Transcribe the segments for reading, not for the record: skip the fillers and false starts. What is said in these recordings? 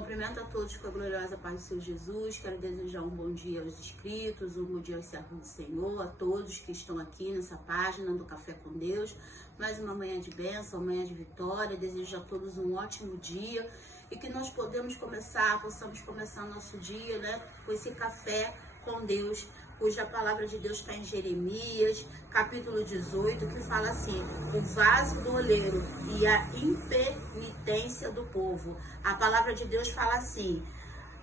Cumprimento a todos com a gloriosa paz do Senhor Jesus. Quero desejar um bom dia aos inscritos, um bom dia aos servos do Senhor, a todos que estão aqui nessa página do Café com Deus. Mais uma manhã de bênção, manhã de vitória. Desejo a todos um ótimo dia e que nós possamos começar nosso dia, né, com esse café com Deus, cuja palavra de Deus está em Jeremias, capítulo 18, que fala assim: o vaso do oleiro e a impenitência do povo. A palavra de Deus fala assim,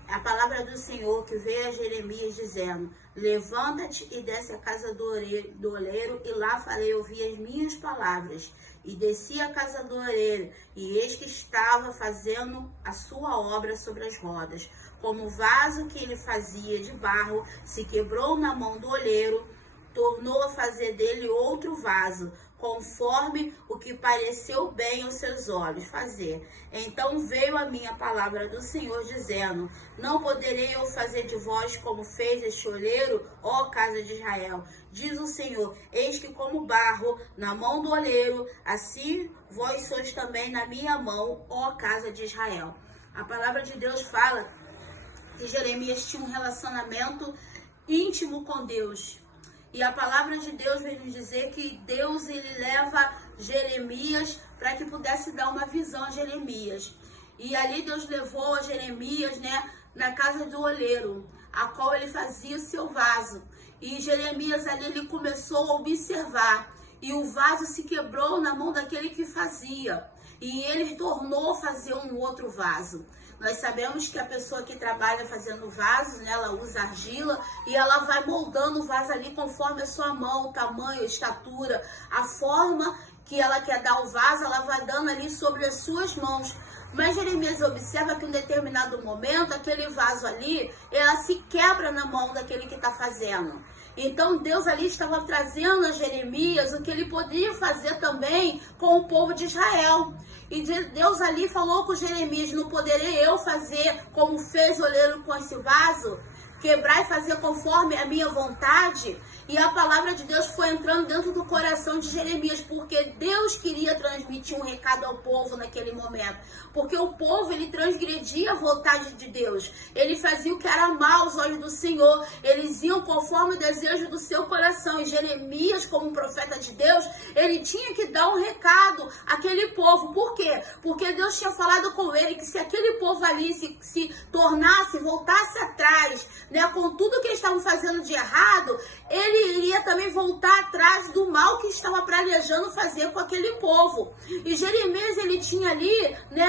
a palavra do Senhor que veio a Jeremias dizendo: levanta-te e desce a casa do oleiro, e lá farei ouvir as minhas palavras. E desci a casa do oleiro, e eis que estava fazendo a sua obra sobre as rodas. Como o vaso que ele fazia de barro se quebrou na mão do oleiro, tornou a fazer dele outro vaso, conforme o que pareceu bem aos seus olhos fazer. Então veio a minha palavra do Senhor, dizendo: não poderei eu fazer de vós como fez este oleiro, ó casa de Israel? Diz o Senhor: eis que como barro na mão do oleiro, assim vós sois também na minha mão, ó casa de Israel. A palavra de Deus fala que Jeremias tinha um relacionamento íntimo com Deus. E a palavra de Deus vem nos dizer que Deus, ele leva Jeremias para que pudesse dar uma visão a Jeremias. E ali Deus levou a Jeremias, né, na casa do oleiro, a qual ele fazia o seu vaso. E Jeremias ali, ele começou a observar. E o vaso se quebrou na mão daquele que fazia. E ele tornou a fazer um outro vaso. Nós sabemos que a pessoa que trabalha fazendo vasos, né, ela usa argila e ela vai moldando o vaso ali conforme a sua mão, o tamanho, a estatura, a forma que ela quer dar o vaso, ela vai dando ali sobre as suas mãos. Mas Jeremias observa que em um determinado momento, aquele vaso ali, ela se quebra na mão daquele que está fazendo. Então Deus ali estava trazendo a Jeremias o que ele poderia fazer também com o povo de Israel. E Deus ali falou com Jeremias: não poderei eu fazer como fez o oleiro com esse vaso? Quebrar e fazer conforme a minha vontade? E a palavra de Deus foi entrando dentro do coração de Jeremias, porque Deus queria transmitir um recado ao povo naquele momento. Porque o povo, ele transgredia a vontade de Deus. Ele fazia o que era mal aos olhos do Senhor. Eles iam conforme o desejo do seu coração. E Jeremias, como profeta de Deus, ele tinha que dar um recado àquele povo. Por quê? Porque Deus tinha falado com ele que se aquele povo ali se tornasse, voltasse atrás, né, com tudo que eles estavam fazendo de errado, ele iria também voltar atrás do mal que estava planejando fazer com aquele povo. E Jeremias, ele tinha ali, né,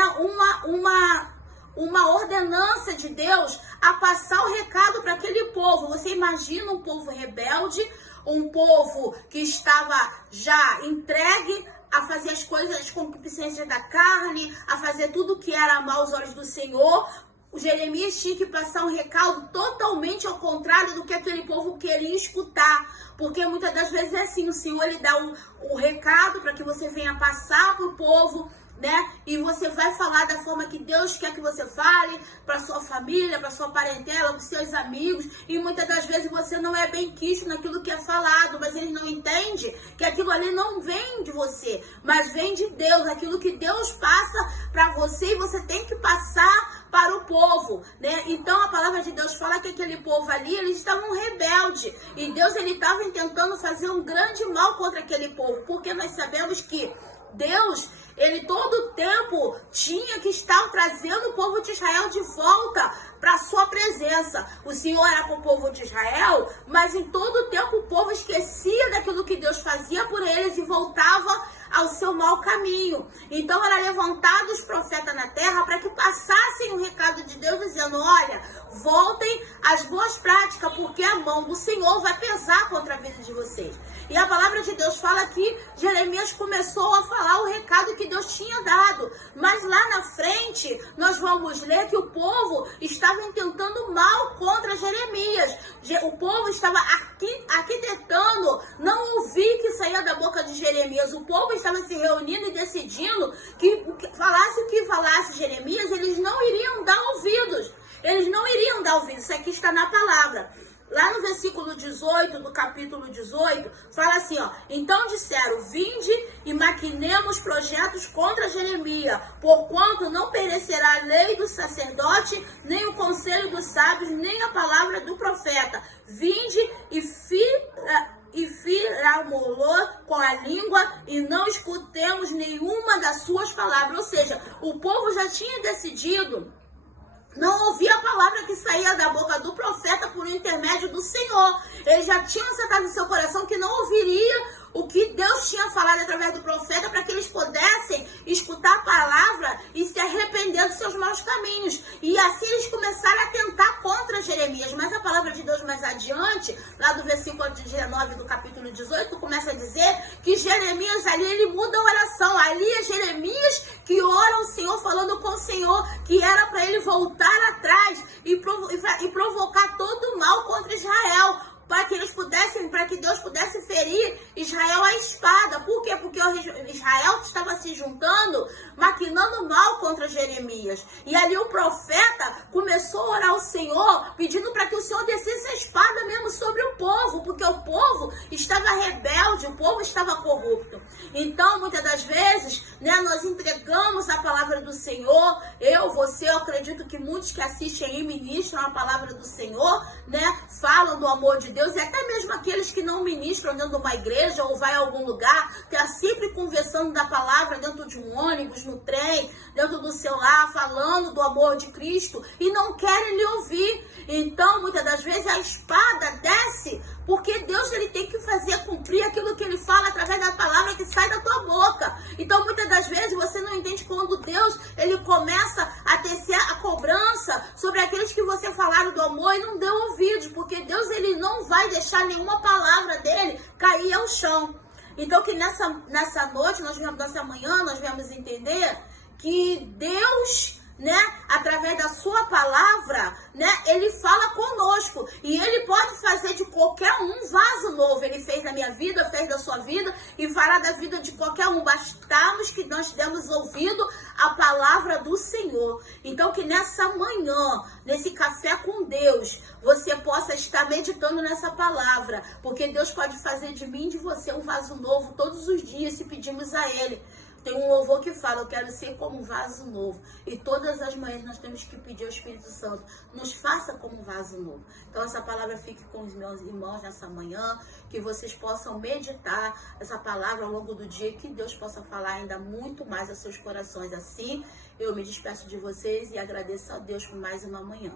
uma ordenança de Deus a passar o recado para aquele povo. Você imagina um povo rebelde, um povo que estava já entregue a fazer as coisas, as concupiscências da carne, a fazer tudo que era mal aos olhos do Senhor. O Jeremias tinha que passar um recado totalmente ao contrário do que aquele povo queria escutar. Porque muitas das vezes é assim, o Senhor, ele dá um recado para que você venha passar para o povo, né? E você vai falar da forma que Deus quer que você fale, para sua família, para sua parentela, para seus amigos. E muitas das vezes você não é bem quisto naquilo que é falado, mas eles não entendem que aquilo ali não vem de você, mas vem de Deus. Aquilo que Deus passa para você e você tem que passar para o povo, né? Então a palavra de Deus fala que aquele povo ali, eles estavam rebeldes. E Deus, ele estava tentando fazer um grande mal contra aquele povo, porque nós sabemos que Deus, ele todo o tempo tinha que estar trazendo o povo de Israel de volta para a sua presença. O Senhor era com o povo de Israel, mas em todo o tempo o povo esquecia daquilo que Deus fazia por eles e voltava ao seu mau caminho. Então era levantado os profetas na terra para que passassem o recado de Deus dizendo: olha, voltem às boas práticas, porque a mão do Senhor vai pesar contra a vida de vocês. E a palavra de Deus fala que Jeremias começou a falar o recado que Deus tinha dado. Mas lá na frente, nós vamos ler que o povo estava intentando mal contra Jeremias. O povo estava arquitetando não ouvir que saía da boca de Jeremias. O povo estava se reunindo e decidindo que falasse o que falasse Jeremias, eles não iriam dar ouvidos. Eles não iriam dar ouvidos. Isso aqui está na palavra. Lá no versículo 18, do capítulo 18, fala assim, ó. Então disseram, vinde e maquinemos projetos contra Jeremias, porquanto não perecerá a lei do sacerdote, nem o conselho dos sábios, nem a palavra do profeta. Vinde e firamolô com a língua e não escutemos nenhuma das suas palavras. Ou seja, o povo já tinha decidido não ouvia a palavra que saía da boca do profeta por intermédio do Senhor. Eles já tinham acertado no seu coração que não ouviria o que Deus tinha falado através do profeta para que eles pudessem escutar a palavra e se arrepender dos seus maus caminhos. E assim eles começaram a tentar contra Jeremias. Mas a palavra de Deus mais adiante, lá do versículo 19 do capítulo 18, começa a dizer que Jeremias ali, ele muda a oração. Ali é Jeremias que ora ao Senhor, falando com o Senhor, que era para ele voltar atrás e provocar todo o mal contra Israel, para que Deus pudesse ferir Israel à espada. Por quê? Porque Israel estava se juntando, maquinando mal contra Jeremias. E ali o profeta começou a orar ao Senhor, pedindo para que o Senhor descesse a espada mesmo sobre o povo, porque o povo estava rebelde, o povo estava corrupto. Então, muitas das vezes, né, nós entregamos a palavra do Senhor. Eu acredito que muitos que assistem e ministram a palavra do Senhor, né, falam do amor de Deus, e até mesmo aqueles que não ministram dentro de uma igreja ou vai a algum lugar, está sempre conversando da palavra dentro de um ônibus, no trem, dentro do celular, falando do amor de Cristo e não querem lhe ouvir. Então, muitas das vezes a espada desce porque Deus, ele tem que fazer cumprir aquilo que ele fala através da palavra que sai da tua boca. Então, muitas das vezes você não entende quando Deus, ele começa a tecer a cobrança sobre aqueles que você falaram do amor e não deu ouvidos, porque Deus, ele não vai deixar nenhuma palavra dele cair ao chão. Então, que nessa noite, nessa manhã, nós viemos entender que Deus, né, através da sua palavra, né, ele fala conosco e ele pode fazer de qualquer um vaso novo. Ele fez na minha vida, fez da sua vida e fará da vida de qualquer um. Bastamos que nós demos ouvido a palavra do Senhor. Então, que nessa manhã, nesse café com Deus, você possa estar meditando nessa palavra, porque Deus pode fazer de mim e de você um vaso novo todos os dias, se pedimos a ele. Tem um louvor que fala, eu quero ser como um vaso novo. E todas as manhãs nós temos que pedir ao Espírito Santo, nos faça como um vaso novo. Então essa palavra fique com os meus irmãos nessa manhã, que vocês possam meditar essa palavra ao longo do dia, que Deus possa falar ainda muito mais aos seus corações. Assim, eu me despeço de vocês e agradeço a Deus por mais uma manhã.